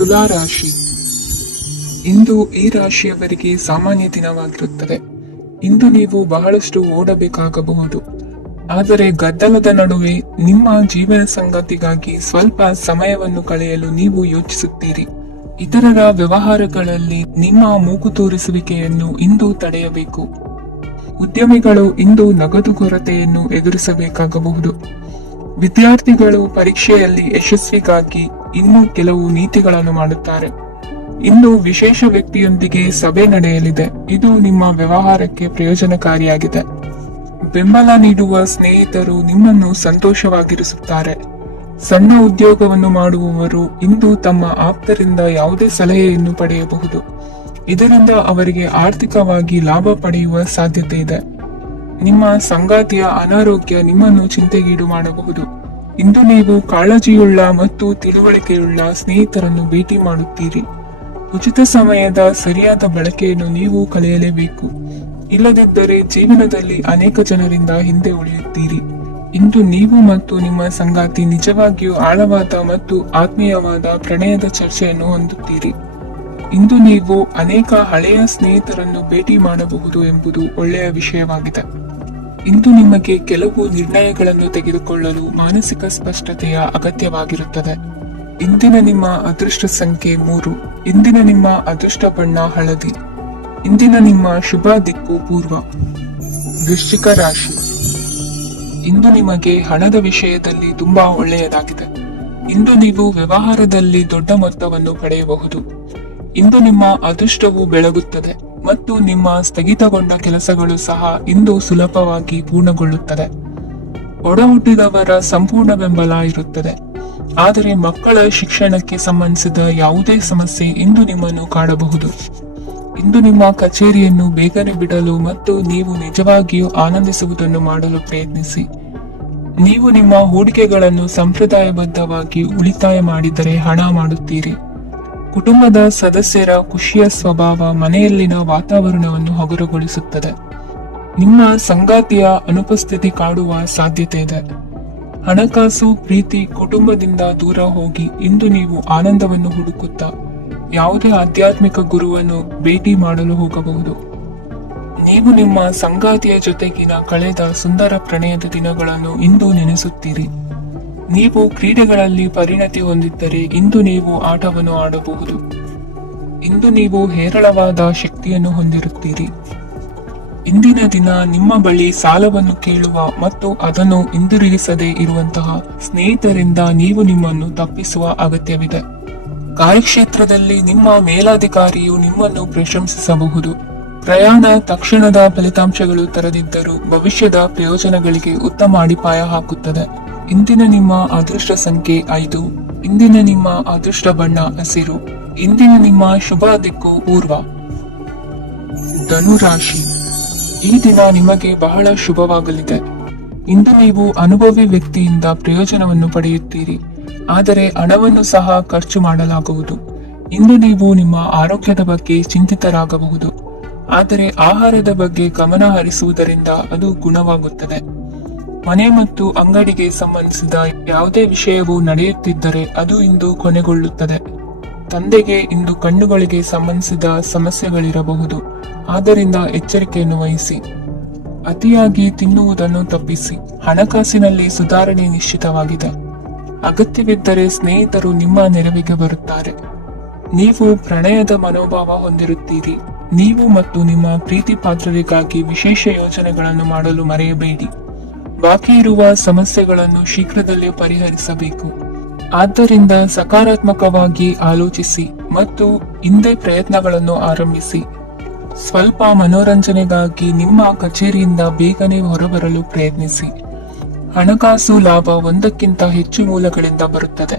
ತುಲಾ ರಾಶಿ. ಇಂದು ಈ ರಾಶಿಯವರಿಗೆ ಸಾಮಾನ್ಯ ದಿನವಾಗಿರುತ್ತದೆ. ಇಂದು ನೀವು ಬಹಳಷ್ಟು ಓಡಬೇಕಾಗಬಹುದು. ಆದರೆ ಗದ್ದಲದ ನಡುವೆ ನಿಮ್ಮ ಜೀವನ ಸಂಗಾತಿಗಾಗಿ ಸ್ವಲ್ಪ ಸಮಯವನ್ನು ಕಳೆಯಲು ನೀವು ಯೋಚಿಸುತ್ತೀರಿ. ಇತರರ ವ್ಯವಹಾರಗಳಲ್ಲಿ ನಿಮ್ಮ ಮೂಗು ತೋರಿಸುವಿಕೆಯನ್ನು ಇಂದು ತಡೆಯಬೇಕು. ಉದ್ಯಮಿಗಳು ಇಂದು ನಗದು ಕೊರತೆಯನ್ನು ಎದುರಿಸಬೇಕಾಗಬಹುದು. ವಿದ್ಯಾರ್ಥಿಗಳು ಪರೀಕ್ಷೆಯಲ್ಲಿ ಯಶಸ್ವಿಗಾಗಿ ಇನ್ನೂ ಕೆಲವು ನೀತಿಗಳನ್ನು ಮಾಡುತ್ತಾರೆ. ಇಂದು ವಿಶೇಷ ವ್ಯಕ್ತಿಯೊಂದಿಗೆ ಸಭೆ ನಡೆಯಲಿದೆ. ಇದು ನಿಮ್ಮ ವ್ಯವಹಾರಕ್ಕೆ ಪ್ರಯೋಜನಕಾರಿಯಾಗಿದೆ. ಬೆಂಬಲ ನೀಡುವ ಸ್ನೇಹಿತರು ನಿಮ್ಮನ್ನು ಸಂತೋಷವಾಗಿರಿಸುತ್ತಾರೆ. ಸಣ್ಣ ಉದ್ಯೋಗವನ್ನು ಮಾಡುವವರು ಇಂದು ತಮ್ಮ ಆಪ್ತರಿಂದ ಯಾವುದೇ ಸಲಹೆಯನ್ನು ಪಡೆಯಬಹುದು. ಇದರಿಂದ ಅವರಿಗೆ ಆರ್ಥಿಕವಾಗಿ ಲಾಭ ಪಡೆಯುವ ಸಾಧ್ಯತೆ ಇದೆ. ನಿಮ್ಮ ಸಂಗಾತಿಯ ಅನಾರೋಗ್ಯ ನಿಮ್ಮನ್ನು ಚಿಂತೆಗೀಡು ಮಾಡಬಹುದು. ಇಂದು ನೀವು ಕಾಳಜಿಯುಳ್ಳ ಮತ್ತು ತಿಳುವಳಿಕೆಯುಳ್ಳ ಸ್ನೇಹಿತರನ್ನು ಭೇಟಿ ಮಾಡುತ್ತೀರಿ. ಉಚಿತ ಸಮಯದ ಸರಿಯಾದ ಬಳಕೆಯನ್ನು ನೀವು ಕಳೆಯಲೇಬೇಕು. ಇಲ್ಲದಿದ್ದರೆ ಜೀವನದಲ್ಲಿ ಅನೇಕ ಜನರಿಂದ ಹಿಂದೆ ಉಳಿಯುತ್ತೀರಿ. ಇಂದು ನೀವು ಮತ್ತು ನಿಮ್ಮ ಸಂಗಾತಿ ನಿಜವಾಗಿಯೂ ಆಳವಾದ ಮತ್ತು ಆತ್ಮೀಯವಾದ ಪ್ರಣಯದ ಚರ್ಚೆಯನ್ನು ಹೊಂದುತ್ತೀರಿ. ಇಂದು ನೀವು ಅನೇಕ ಹಳೆಯ ಸ್ನೇಹಿತರನ್ನು ಭೇಟಿ ಮಾಡಬಹುದು ಎಂಬುದು ಒಳ್ಳೆಯ ವಿಷಯವಾಗಿದೆ. ಇಂದು ನಿಮಗೆ ಕೆಲವು ನಿರ್ಣಯಗಳನ್ನು ತೆಗೆದುಕೊಳ್ಳಲು ಮಾನಸಿಕ ಸ್ಪಷ್ಟತೆಯ ಅಗತ್ಯವಾಗಿರುತ್ತದೆ. ಇಂದಿನ ನಿಮ್ಮ ಅದೃಷ್ಟ ಸಂಖ್ಯೆ 3. ಇಂದಿನ ನಿಮ್ಮ ಅದೃಷ್ಟ ಬಣ್ಣ ಹಳದಿ. ಇಂದಿನ ನಿಮ್ಮ ಶುಭ ದಿಕ್ಕು ಪೂರ್ವ. ವೃಶ್ಚಿಕ ರಾಶಿ. ಇಂದು ನಿಮಗೆ ಹಣದ ವಿಷಯದಲ್ಲಿ ತುಂಬಾ ಒಳ್ಳೆಯದಾಗಿದೆ. ಇಂದು ನೀವು ವ್ಯವಹಾರದಲ್ಲಿ ದೊಡ್ಡ ಮೊತ್ತವನ್ನು ಪಡೆಯಬಹುದು. ಇಂದು ನಿಮ್ಮ ಅದೃಷ್ಟವು ಬೆಳಗುತ್ತದೆ ಮತ್ತು ನಿಮ್ಮ ಸ್ಥಗಿತಗೊಂಡ ಕೆಲಸಗಳು ಸಹ ಇಂದು ಸುಲಭವಾಗಿ ಪೂರ್ಣಗೊಳ್ಳುತ್ತದೆ. ಒಡಹುಟ್ಟಿದವರ ಸಂಪೂರ್ಣ ಬೆಂಬಲ ಇರುತ್ತದೆ. ಆದರೆ ಮಕ್ಕಳ ಶಿಕ್ಷಣಕ್ಕೆ ಸಂಬಂಧಿಸಿದ ಯಾವುದೇ ಸಮಸ್ಯೆ ಇಂದು ನಿಮ್ಮನ್ನು ಕಾಡಬಹುದು. ಇಂದು ನಿಮ್ಮ ಕಚೇರಿಯನ್ನು ಬೇಗನೆ ಬಿಡಲು ಮತ್ತು ನೀವು ನಿಜವಾಗಿಯೂ ಆನಂದಿಸುವುದನ್ನು ಮಾಡಲು ಪ್ರಯತ್ನಿಸಿ. ನೀವು ನಿಮ್ಮ ಹೂಡಿಕೆಗಳನ್ನು ಸಂಪ್ರದಾಯಬದ್ಧವಾಗಿ ಉಳಿತಾಯ ಮಾಡಿದರೆ ಹಣ ಮಾಡುತ್ತೀರಿ. ಕುಟುಂಬದ ಸದಸ್ಯರ ಖುಷಿಯ ಸ್ವಭಾವ ಮನೆಯಲ್ಲಿನ ವಾತಾವರಣವನ್ನು ಹಗುರಗೊಳಿಸುತ್ತದೆ. ನಿಮ್ಮ ಸಂಗಾತಿಯ ಅನುಪಸ್ಥಿತಿ ಕಾಡುವ ಸಾಧ್ಯತೆ ಇದೆ. ಹಣಕಾಸು, ಪ್ರೀತಿ, ಕುಟುಂಬದಿಂದ ದೂರ ಹೋಗಿ ಇಂದು ನೀವು ಆನಂದವನ್ನು ಹುಡುಕುತ್ತಾ ಯಾವುದೇ ಆಧ್ಯಾತ್ಮಿಕ ಗುರುವನ್ನು ಭೇಟಿ ಮಾಡಲು ಹೋಗಬಹುದು. ನೀವು ನಿಮ್ಮ ಸಂಗಾತಿಯ ಜೊತೆಗಿನ ಕಳೆದ ಸುಂದರ ಪ್ರಣಯದ ದಿನಗಳನ್ನು ಇಂದು ನೆನೆಸುತ್ತೀರಿ. ನೀವು ಕ್ರೀಡೆಗಳಲ್ಲಿ ಪರಿಣತಿ ಹೊಂದಿದ್ದರೆ ಇಂದು ನೀವು ಆಟವನ್ನು ಆಡಬಹುದು. ಇಂದು ನೀವು ಹೇರಳವಾದ ಶಕ್ತಿಯನ್ನು ಹೊಂದಿರುತ್ತೀರಿ. ಇಂದಿನ ದಿನ ನಿಮ್ಮ ಬಳಿ ಸಾಲವನ್ನು ಕೇಳುವ ಮತ್ತು ಅದನ್ನು ಹಿಂದಿರುಗಿಸದೇ ಇರುವಂತಹ ಸ್ನೇಹಿತರಿಂದ ನೀವು ನಿಮ್ಮನ್ನು ತಪ್ಪಿಸುವ ಅಗತ್ಯವಿದೆ. ಕಾರ್ಯಕ್ಷೇತ್ರದಲ್ಲಿ ನಿಮ್ಮ ಮೇಲಾಧಿಕಾರಿಯು ನಿಮ್ಮನ್ನು ಪ್ರಶಂಸಿಸಬಹುದು. ಪ್ರಯಾಣ ತಕ್ಷಣದ ಫಲಿತಾಂಶಗಳು ತರದಿದ್ದರೂ ಭವಿಷ್ಯದ ಪ್ರಯೋಜನಗಳಿಗೆ ಉತ್ತಮ ಅಡಿಪಾಯ ಹಾಕುತ್ತದೆ. ಇಂದಿನ ನಿಮ್ಮ ಅದೃಷ್ಟ ಸಂಖ್ಯೆ 5. ಇಂದಿನ ನಿಮ್ಮ ಅದೃಷ್ಟ ಬಣ್ಣ ಹಸಿರು. ಇಂದಿನ ನಿಮ್ಮ ಶುಭ ದಿಕ್ಕು ಪೂರ್ವ. ಧನುರಾಶಿ. ಈ ದಿನ ನಿಮಗೆ ಬಹಳ ಶುಭವಾಗಲಿದೆ. ಇಂದು ನೀವು ಅನುಭವಿ ವ್ಯಕ್ತಿಯಿಂದ ಪ್ರಯೋಜನವನ್ನು ಪಡೆಯುತ್ತೀರಿ. ಆದರೆ ಹಣವನ್ನು ಸಹ ಖರ್ಚು ಮಾಡಲಾಗುವುದು. ಇಂದು ನೀವು ನಿಮ್ಮ ಆರೋಗ್ಯದ ಬಗ್ಗೆ ಚಿಂತಿತರಾಗಬಹುದು. ಆದರೆ ಆಹಾರದ ಬಗ್ಗೆ ಗಮನ ಹರಿಸುವುದರಿಂದ ಅದು ಗುಣವಾಗುತ್ತದೆ. ಮನೆ ಮತ್ತು ಅಂಗಡಿಗೆ ಸಂಬಂಧಿಸಿದ ಯಾವುದೇ ವಿಷಯವು ನಡೆಯುತ್ತಿದ್ದರೆ ಅದು ಇಂದು ಕೊನೆಗೊಳ್ಳುತ್ತದೆ. ತಂದೆಗೆ ಇಂದು ಕಣ್ಣುಗಳಿಗೆ ಸಂಬಂಧಿಸಿದ ಸಮಸ್ಯೆಗಳಿರಬಹುದು. ಆದ್ದರಿಂದ ಎಚ್ಚರಿಕೆಯನ್ನು ವಹಿಸಿ. ಅತಿಯಾಗಿ ತಿನ್ನುವುದನ್ನು ತಪ್ಪಿಸಿ. ಹಣಕಾಸಿನಲ್ಲಿ ಸುಧಾರಣೆ ನಿಶ್ಚಿತವಾಗಿದೆ. ಅಗತ್ಯವಿದ್ದರೆ ಸ್ನೇಹಿತರು ನಿಮ್ಮ ನೆರವಿಗೆ ಬರುತ್ತಾರೆ. ನೀವು ಪ್ರಣಯದ ಮನೋಭಾವ ಹೊಂದಿರುತ್ತೀರಿ. ನೀವು ಮತ್ತು ನಿಮ್ಮ ಪ್ರೀತಿ ಪಾತ್ರರಿಗಾಗಿ ವಿಶೇಷ ಯೋಜನೆಗಳನ್ನು ಮಾಡಲು ಮರೆಯಬೇಡಿ. ಬಾಕಿ ಇರುವ ಸಮಸ್ಯೆಗಳನ್ನು ಶೀಘ್ರದಲ್ಲೇ ಪರಿಹರಿಸಬೇಕು. ಆದ್ದರಿಂದ ಸಕಾರಾತ್ಮಕವಾಗಿ ಆಲೋಚಿಸಿ ಮತ್ತು ಹಿಂದೆ ಪ್ರಯತ್ನಗಳನ್ನು ಆರಂಭಿಸಿ. ಸ್ವಲ್ಪ ಮನೋರಂಜನೆಗಾಗಿ ನಿಮ್ಮ ಕಚೇರಿಯಿಂದ ಬೇಗನೆ ಹೊರಬರಲು ಪ್ರಯತ್ನಿಸಿ. ಹಣಕಾಸು ಲಾಭ ಒಂದಕ್ಕಿಂತ ಹೆಚ್ಚು ಮೂಲಗಳಿಂದ ಬರುತ್ತದೆ.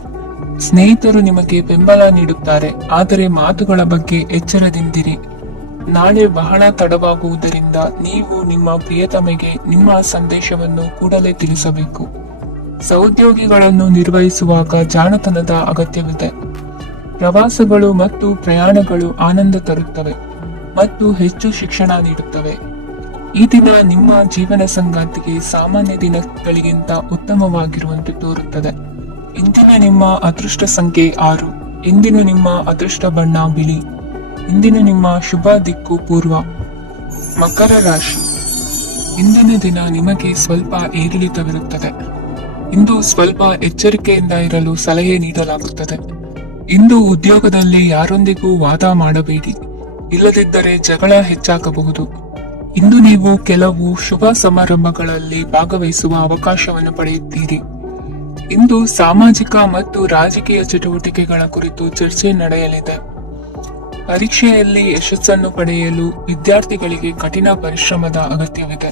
ಸ್ನೇಹಿತರು ನಿಮಗೆ ಬೆಂಬಲ ನೀಡುತ್ತಾರೆ. ಆದರೆ ಮಾತುಗಳ ಬಗ್ಗೆ ಎಚ್ಚರದಿಂದಿರಿ. ನಾಳೆ ಬಹಳ ತಡವಾಗುವುದರಿಂದ ನೀವು ನಿಮ್ಮ ಪ್ರಿಯತಮೆಗೆ ನಿಮ್ಮ ಸಂದೇಶವನ್ನು ಕೂಡಲೇ ತಿಳಿಸಬೇಕು. ಸಹೋದ್ಯೋಗಿಗಳನ್ನು ನಿರ್ವಹಿಸುವಾಗ ಜಾಣತನದ ಅಗತ್ಯವಿದೆ. ಪ್ರವಾಸಗಳು ಮತ್ತು ಪ್ರಯಾಣಗಳು ಆನಂದ ತರುತ್ತವೆ ಮತ್ತು ಹೆಚ್ಚು ಶಿಕ್ಷಣ ನೀಡುತ್ತವೆ. ಈ ದಿನ ನಿಮ್ಮ ಜೀವನ ಸಂಗಾತಿಗೆ ಸಾಮಾನ್ಯ ದಿನಗಳಿಗಿಂತ ಉತ್ತಮವಾಗಿರುವಂತೆ ತೋರುತ್ತದೆ. ಇಂದಿನ ನಿಮ್ಮ ಅದೃಷ್ಟ ಸಂಖ್ಯೆ 6. ಇಂದಿನ ನಿಮ್ಮ ಅದೃಷ್ಟ ಬಣ್ಣ ಬಿಳಿ. ಇಂದಿನ ನಿಮ್ಮ ಶುಭ ದಿಕ್ಕು ಪೂರ್ವ. ಮಕರ ರಾಶಿ. ಇಂದಿನ ದಿನ ನಿಮಗೆ ಸ್ವಲ್ಪ ಏರಿಳಿತವಿರುತ್ತದೆ. ಇಂದು ಸ್ವಲ್ಪ ಎಚ್ಚರಿಕೆಯಿಂದ ಇರಲು ಸಲಹೆ ನೀಡಲಾಗುತ್ತದೆ. ಇಂದು ಉದ್ಯೋಗದಲ್ಲಿ ಯಾರೊಂದಿಗೂ ವಾದ ಮಾಡಬೇಡಿ, ಇಲ್ಲದಿದ್ದರೆ ಜಗಳ ಹೆಚ್ಚಾಗಬಹುದು. ಇಂದು ನೀವು ಕೆಲವು ಶುಭ ಸಮಾರಂಭಗಳಲ್ಲಿ ಭಾಗವಹಿಸುವ ಅವಕಾಶವನ್ನು ಪಡೆಯುತ್ತೀರಿ. ಇಂದು ಸಾಮಾಜಿಕ ಮತ್ತು ರಾಜಕೀಯ ಚಟುವಟಿಕೆಗಳ ಕುರಿತು ಚರ್ಚೆ ನಡೆಯಲಿದೆ. ಪರೀಕ್ಷೆಯಲ್ಲಿ ಯಶಸ್ಸನ್ನು ಪಡೆಯಲು ವಿದ್ಯಾರ್ಥಿಗಳಿಗೆ ಕಠಿಣ ಪರಿಶ್ರಮದ ಅಗತ್ಯವಿದೆ.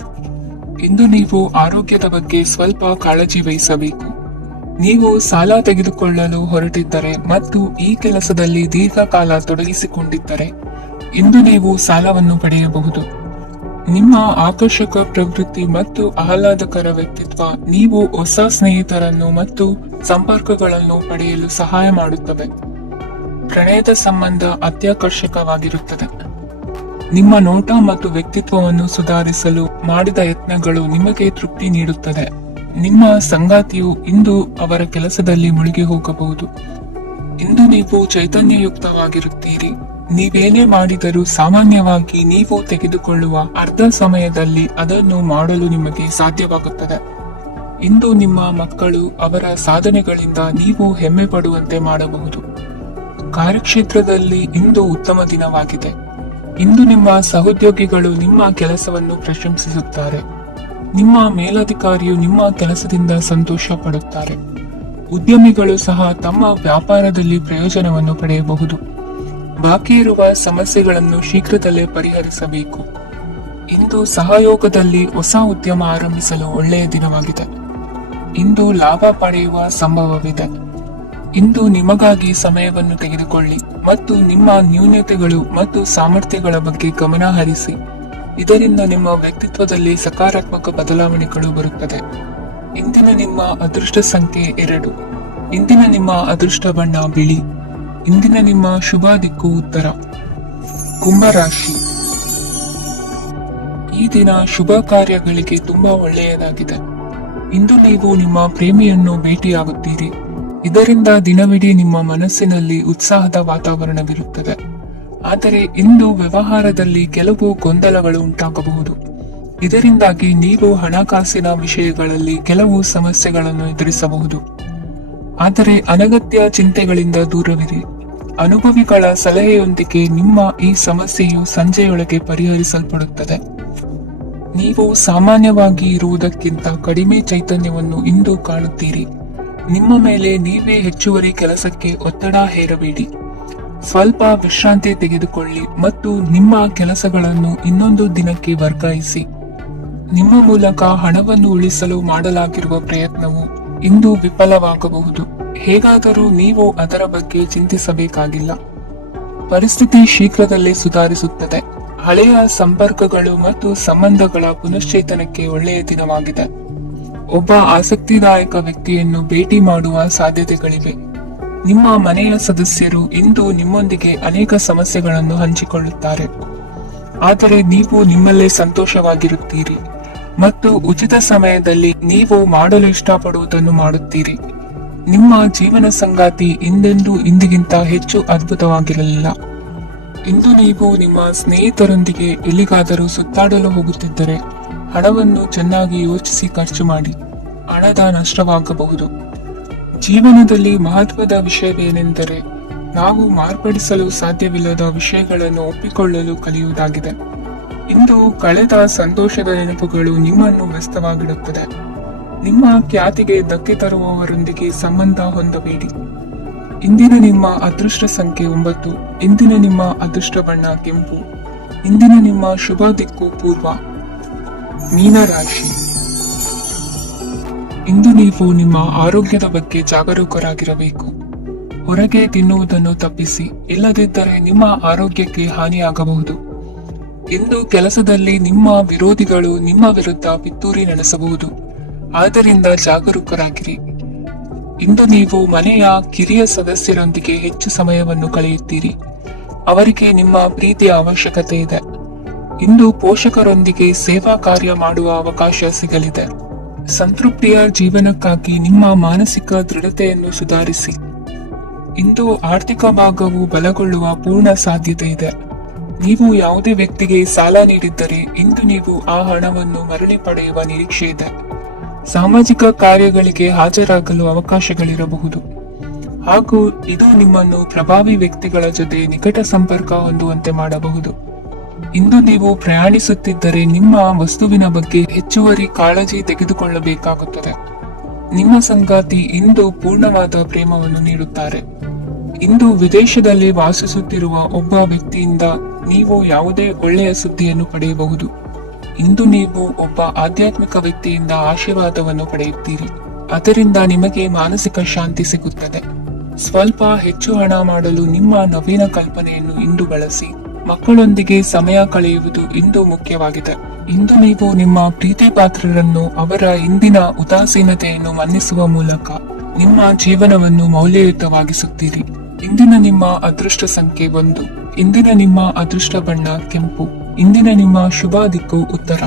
ಇಂದು ನೀವು ಆರೋಗ್ಯದ ಬಗ್ಗೆ ಸ್ವಲ್ಪ ಕಾಳಜಿ ವಹಿಸಬೇಕು. ನೀವು ಸಾಲ ತೆಗೆದುಕೊಳ್ಳಲು ಹೊರಟಿದ್ದರೆ ಮತ್ತು ಈ ಕೆಲಸದಲ್ಲಿ ದೀರ್ಘಕಾಲ ತೊಡಗಿಸಿಕೊಂಡಿದ್ದರೆ ಇಂದು ನೀವು ಸಾಲವನ್ನು ಪಡೆಯಬಹುದು. ನಿಮ್ಮ ಆಕರ್ಷಕ ಪ್ರವೃತ್ತಿ ಮತ್ತು ಆಹ್ಲಾದಕರ ವ್ಯಕ್ತಿತ್ವ ನೀವು ಹೊಸ ಸ್ನೇಹಿತರನ್ನು ಮತ್ತು ಸಂಪರ್ಕಗಳನ್ನು ಪಡೆಯಲು ಸಹಾಯ ಮಾಡುತ್ತವೆ. ಪ್ರಣಯದ ಸಂಬಂಧ ಅತ್ಯಾಕರ್ಷಕವಾಗಿರುತ್ತದೆ. ನಿಮ್ಮ ನೋಟ ಮತ್ತು ವ್ಯಕ್ತಿತ್ವವನ್ನು ಸುಧಾರಿಸಲು ಮಾಡಿದ ಯತ್ನಗಳು ನಿಮಗೆ ತೃಪ್ತಿ ನೀಡುತ್ತದೆ. ನಿಮ್ಮ ಸಂಗಾತಿಯು ಇಂದು ಅವರ ಕೆಲಸದಲ್ಲಿ ಮುಳುಗಿ ಹೋಗಬಹುದು. ಇಂದು ನೀವು ಚೈತನ್ಯಯುಕ್ತವಾಗಿರುತ್ತೀರಿ. ನೀವೇನೇ ಮಾಡಿದರೂ ಸಾಮಾನ್ಯವಾಗಿ ನೀವು ತೆಗೆದುಕೊಳ್ಳುವ ಅರ್ಧ ಸಮಯದಲ್ಲಿ ಅದನ್ನು ಮಾಡಲು ನಿಮಗೆ ಸಾಧ್ಯವಾಗುತ್ತದೆ. ಇಂದು ನಿಮ್ಮ ಮಕ್ಕಳು ಅವರ ಸಾಧನೆಗಳಿಂದ ನೀವು ಹೆಮ್ಮೆ ಪಡುವಂತೆ ಮಾಡಬಹುದು. ಕಾರ್ಯಕ್ಷೇತ್ರದಲ್ಲಿ ಇಂದು ಉತ್ತಮ ದಿನವಾಗಿದೆ. ಇಂದು ನಿಮ್ಮ ಸಹೋದ್ಯೋಗಿಗಳು ನಿಮ್ಮ ಕೆಲಸವನ್ನು ಪ್ರಶಂಸಿಸುತ್ತಾರೆ. ನಿಮ್ಮ ಮೇಲಧಿಕಾರಿಯು ನಿಮ್ಮ ಕೆಲಸದಿಂದ ಸಂತೋಷ ಪಡುತ್ತಾರೆ. ಉದ್ಯಮಿಗಳು ಸಹ ತಮ್ಮ ವ್ಯಾಪಾರದಲ್ಲಿ ಪ್ರಯೋಜನವನ್ನು ಪಡೆಯಬಹುದು. ಬಾಕಿ ಇರುವ ಸಮಸ್ಯೆಗಳನ್ನು ಶೀಘ್ರದಲ್ಲೇ ಪರಿಹರಿಸಬೇಕು. ಇಂದು ಸಹಯೋಗದಲ್ಲಿ ಹೊಸ ಉದ್ಯಮ ಆರಂಭಿಸಲು ಒಳ್ಳೆಯ ದಿನವಾಗಿದೆ. ಇಂದು ಲಾಭ ಪಡೆಯುವ ಸಂಭವವಿದೆ. ಇಂದು ನಿಮಗಾಗಿ ಸಮಯವನ್ನು ತೆಗೆದುಕೊಳ್ಳಿ ಮತ್ತು ನಿಮ್ಮ ನ್ಯೂನತೆಗಳು ಮತ್ತು ಸಾಮರ್ಥ್ಯಗಳ ಬಗ್ಗೆ ಗಮನ ಹರಿಸಿ. ಇದರಿಂದ ನಿಮ್ಮ ವ್ಯಕ್ತಿತ್ವದಲ್ಲಿ ಸಕಾರಾತ್ಮಕ ಬದಲಾವಣೆಗಳು ಬರುತ್ತದೆ. ಇಂದಿನ ನಿಮ್ಮ ಅದೃಷ್ಟ ಸಂಖ್ಯೆ 2. ಇಂದಿನ ನಿಮ್ಮ ಅದೃಷ್ಟ ಬಣ್ಣ ಬಿಳಿ. ಇಂದಿನ ನಿಮ್ಮ ಶುಭ ದಿಕ್ಕು ಉತ್ತರ. ಕುಂಭರಾಶಿ. ಈ ದಿನ ಶುಭ ಕಾರ್ಯಗಳಿಗೆ ತುಂಬಾ ಒಳ್ಳೆಯದಾಗಿದೆ. ಇಂದು ನೀವು ನಿಮ್ಮ ಪ್ರೇಮಿಯನ್ನು ಭೇಟಿಯಾಗುತ್ತೀರಿ. ಇದರಿಂದ ದಿನವಿಡೀ ನಿಮ್ಮ ಮನಸ್ಸಿನಲ್ಲಿ ಉತ್ಸಾಹದ ವಾತಾವರಣವಿರುತ್ತದೆ. ಆದರೆ ಇಂದು ವ್ಯವಹಾರದಲ್ಲಿ ಕೆಲವು ಗೊಂದಲಗಳು ಉಂಟಾಗಬಹುದು. ಇದರಿಂದಾಗಿ ನೀವು ಹಣಕಾಸಿನ ವಿಷಯಗಳಲ್ಲಿ ಕೆಲವು ಸಮಸ್ಯೆಗಳನ್ನು ಎದುರಿಸಬಹುದು. ಆದರೆ ಅನಗತ್ಯ ಚಿಂತೆಗಳಿಂದ ದೂರವಿರಿ. ಅನುಭವಿಗಳ ಸಲಹೆಯೊಂದಿಗೆ ನಿಮ್ಮ ಈ ಸಮಸ್ಯೆಯು ಸಂಜೆಯೊಳಗೆ ಪರಿಹರಿಸಲ್ಪಡುತ್ತದೆ. ನೀವು ಸಾಮಾನ್ಯವಾಗಿ ಇರುವುದಕ್ಕಿಂತ ಕಡಿಮೆ ಚೈತನ್ಯವನ್ನು ಇಂದು ಕಾಣುತ್ತೀರಿ. ನಿಮ್ಮ ಮೇಲೆ ನೀವೇ ಹೆಚ್ಚುವರಿ ಕೆಲಸಕ್ಕೆ ಒತ್ತಡ ಹೇರಬೇಡಿ. ಸ್ವಲ್ಪ ವಿಶ್ರಾಂತಿ ತೆಗೆದುಕೊಳ್ಳಿ ಮತ್ತು ನಿಮ್ಮ ಕೆಲಸಗಳನ್ನು ಇನ್ನೊಂದು ದಿನಕ್ಕೆ ವರ್ಗಾಯಿಸಿ. ನಿಮ್ಮ ಮೂಲಕ ಹಣವನ್ನು ಉಳಿಸಲು ಮಾಡಲಾಗಿರುವ ಪ್ರಯತ್ನವು ಇಂದು ವಿಫಲವಾಗಬಹುದು. ಹೇಗಾದರೂ ನೀವು ಅದರ ಬಗ್ಗೆ ಚಿಂತಿಸಬೇಕಾಗಿಲ್ಲ. ಪರಿಸ್ಥಿತಿ ಶೀಘ್ರದಲ್ಲೇ ಸುಧಾರಿಸುತ್ತದೆ. ಹಳೆಯ ಸಂಪರ್ಕಗಳು ಮತ್ತು ಸಂಬಂಧಗಳ ಪುನಶ್ಚೇತನಕ್ಕೆ ಒಳ್ಳೆಯ ದಿನವಾಗಿದೆ. ಒಬ್ಬ ಆಸಕ್ತಿದಾಯಕ ವ್ಯಕ್ತಿಯನ್ನು ಭೇಟಿ ಮಾಡುವ ಸಾಧ್ಯತೆಗಳಿವೆ. ನಿಮ್ಮ ಮನೆಯ ಸದಸ್ಯರು ಇಂದು ನಿಮ್ಮೊಂದಿಗೆ ಅನೇಕ ಸಮಸ್ಯೆಗಳನ್ನು ಹಂಚಿಕೊಳ್ಳುತ್ತಾರೆ. ಆದರೆ ನೀವು ನಿಮ್ಮಲ್ಲೇ ಸಂತೋಷವಾಗಿರುತ್ತೀರಿ ಮತ್ತು ಉಚಿತ ಸಮಯದಲ್ಲಿ ನೀವು ಮಾಡಲು ಇಷ್ಟಪಡುವುದನ್ನು ಮಾಡುತ್ತೀರಿ. ನಿಮ್ಮ ಜೀವನ ಸಂಗಾತಿ ಇಂದೆಂದೂ ಇಂದಿಗಿಂತ ಹೆಚ್ಚು ಅದ್ಭುತವಾಗಿರಲಿಲ್ಲ. ಇಂದು ನೀವು ನಿಮ್ಮ ಸ್ನೇಹಿತರೊಂದಿಗೆ ಎಲ್ಲಿಗಾದರೂ ಸುತ್ತಾಡಲು ಹೋಗುತ್ತಿದ್ದರೆ ಹಣವನ್ನು ಚೆನ್ನಾಗಿ ಯೋಚಿಸಿ ಖರ್ಚು ಮಾಡಿ. ಹಣದ ನಷ್ಟವಾಗಬಹುದು. ಜೀವನದಲ್ಲಿ ಮಹತ್ವದ ವಿಷಯವೇನೆಂದರೆ ನಾವು ಮಾರ್ಪಡಿಸಲು ಸಾಧ್ಯವಿಲ್ಲದ ವಿಷಯಗಳನ್ನು ಒಪ್ಪಿಕೊಳ್ಳಲು ಕಲಿಯುವುದಾಗಿದೆ. ಇಂದು ಕಳೆದ ಸಂತೋಷದ ನೆನಪುಗಳು ನಿಮ್ಮನ್ನು ವ್ಯಸ್ತವಾಗಿಡುತ್ತದೆ. ನಿಮ್ಮ ಖ್ಯಾತಿಗೆ ಧಕ್ಕೆ ತರುವವರೊಂದಿಗೆ ಸಂಬಂಧ ಹೊಂದಬೇಡಿ. ಇಂದಿನ ನಿಮ್ಮ ಅದೃಷ್ಟ ಸಂಖ್ಯೆ 9. ಇಂದಿನ ನಿಮ್ಮ ಅದೃಷ್ಟ ಬಣ್ಣ ಕೆಂಪು. ಇಂದಿನ ನಿಮ್ಮ ಶುಭ ದಿಕ್ಕು ಪೂರ್ವ. ಮೀನರಾಶಿ. ಇಂದು ನೀವು ನಿಮ್ಮ ಆರೋಗ್ಯದ ಬಗ್ಗೆ ಜಾಗರೂಕರಾಗಿರಬೇಕು. ಹೊರಗೆ ತಿನ್ನುವುದನ್ನು ತಪ್ಪಿಸಿ, ಇಲ್ಲದಿದ್ದರೆ ನಿಮ್ಮ ಆರೋಗ್ಯಕ್ಕೆ ಹಾನಿಯಾಗಬಹುದು. ಇಂದು ಕೆಲಸದಲ್ಲಿ ನಿಮ್ಮ ವಿರೋಧಿಗಳು ನಿಮ್ಮ ವಿರುದ್ಧ ಪಿತೂರಿ ನಡೆಸಬಹುದು. ಆದ್ದರಿಂದ ಜಾಗರೂಕರಾಗಿರಿ. ಇಂದು ನೀವು ಮನೆಯ ಕಿರಿಯ ಸದಸ್ಯರೊಂದಿಗೆ ಹೆಚ್ಚು ಸಮಯವನ್ನು ಕಳೆಯುತ್ತೀರಿ. ಅವರಿಗೆ ನಿಮ್ಮ ಪ್ರೀತಿಯ ಅವಶ್ಯಕತೆ ಇದೆ. ಇಂದು ಪೋಷಕರೊಂದಿಗೆ ಸೇವಾ ಕಾರ್ಯ ಮಾಡುವ ಅವಕಾಶ ಸಿಗಲಿದೆ. ಸಂತೃಪ್ತಿಯ ಜೀವನಕ್ಕಾಗಿ ನಿಮ್ಮ ಮಾನಸಿಕ ದೃಢತೆಯನ್ನು ಸುಧಾರಿಸಿ. ಇಂದು ಆರ್ಥಿಕ ಭಾಗವು ಬಲಗೊಳ್ಳುವ ಪೂರ್ಣ ಸಾಧ್ಯತೆ ಇದೆ. ನೀವು ಯಾವುದೇ ವ್ಯಕ್ತಿಗೆ ಸಾಲ ನೀಡಿದ್ದರೆ ಇಂದು ನೀವು ಆ ಹಣವನ್ನು ಮರಳಿ ಪಡೆಯುವ ನಿರೀಕ್ಷೆ ಇದೆ. ಸಾಮಾಜಿಕ ಕಾರ್ಯಗಳಿಗೆ ಹಾಜರಾಗಲು ಅವಕಾಶಗಳಿರಬಹುದು ಹಾಗೂ ಇದು ನಿಮ್ಮನ್ನು ಪ್ರಭಾವಿ ವ್ಯಕ್ತಿಗಳ ಜೊತೆ ನಿಕಟ ಸಂಪರ್ಕ ಹೊಂದುವಂತೆ ಮಾಡಬಹುದು. ಇಂದು ನೀವು ಪ್ರಯಾಣಿಸುತ್ತಿದ್ದರೆ ನಿಮ್ಮ ವಸ್ತುವಿನ ಬಗ್ಗೆ ಹೆಚ್ಚುವರಿ ಕಾಳಜಿ ತೆಗೆದುಕೊಳ್ಳಬೇಕಾಗುತ್ತದೆ. ನಿಮ್ಮ ಸಂಗಾತಿ ಇಂದು ಪೂರ್ಣವಾದ ಪ್ರೇಮವನ್ನು ನೀಡುತ್ತಾರೆ. ಇಂದು ವಿದೇಶದಲ್ಲಿ ವಾಸಿಸುತ್ತಿರುವ ಒಬ್ಬ ವ್ಯಕ್ತಿಯಿಂದ ನೀವು ಯಾವುದೇ ಒಳ್ಳೆಯ ಸುದ್ದಿಯನ್ನು ಪಡೆಯಬಹುದು. ಇಂದು ನೀವು ಒಬ್ಬ ಆಧ್ಯಾತ್ಮಿಕ ವ್ಯಕ್ತಿಯಿಂದ ಆಶೀರ್ವಾದವನ್ನು ಪಡೆಯುತ್ತೀರಿ. ಅದರಿಂದ ನಿಮಗೆ ಮಾನಸಿಕ ಶಾಂತಿ ಸಿಗುತ್ತದೆ. ಸ್ವಲ್ಪ ಹೆಚ್ಚು ಹಣ ಮಾಡಲು ನಿಮ್ಮ ನವೀನ ಕಲ್ಪನೆಯನ್ನು ಇಂದು ಬಳಸಿ. ಮಕ್ಕಳೊಂದಿಗೆ ಸಮಯ ಕಳೆಯುವುದು ಇಂದು ಮುಖ್ಯವಾಗಿದೆ. ಇಂದು ನೀವು ನಿಮ್ಮ ಪ್ರೀತಿ ಪಾತ್ರರನ್ನು ಅವರ ಇಂದಿನ ಉದಾಸೀನತೆಯನ್ನು ಮನ್ನಿಸುವ ಮೂಲಕ ನಿಮ್ಮ ಜೀವನವನ್ನು ಮೌಲ್ಯಯುತವಾಗಿಸುತ್ತೀರಿ. ಇಂದಿನ ನಿಮ್ಮ ಅದೃಷ್ಟ ಸಂಖ್ಯೆ 1. ಇಂದಿನ ನಿಮ್ಮ ಅದೃಷ್ಟ ಬಣ್ಣ ಕೆಂಪು. ಇಂದಿನ ನಿಮ್ಮ ಶುಭ ದಿಕ್ಕು ಉತ್ತರ.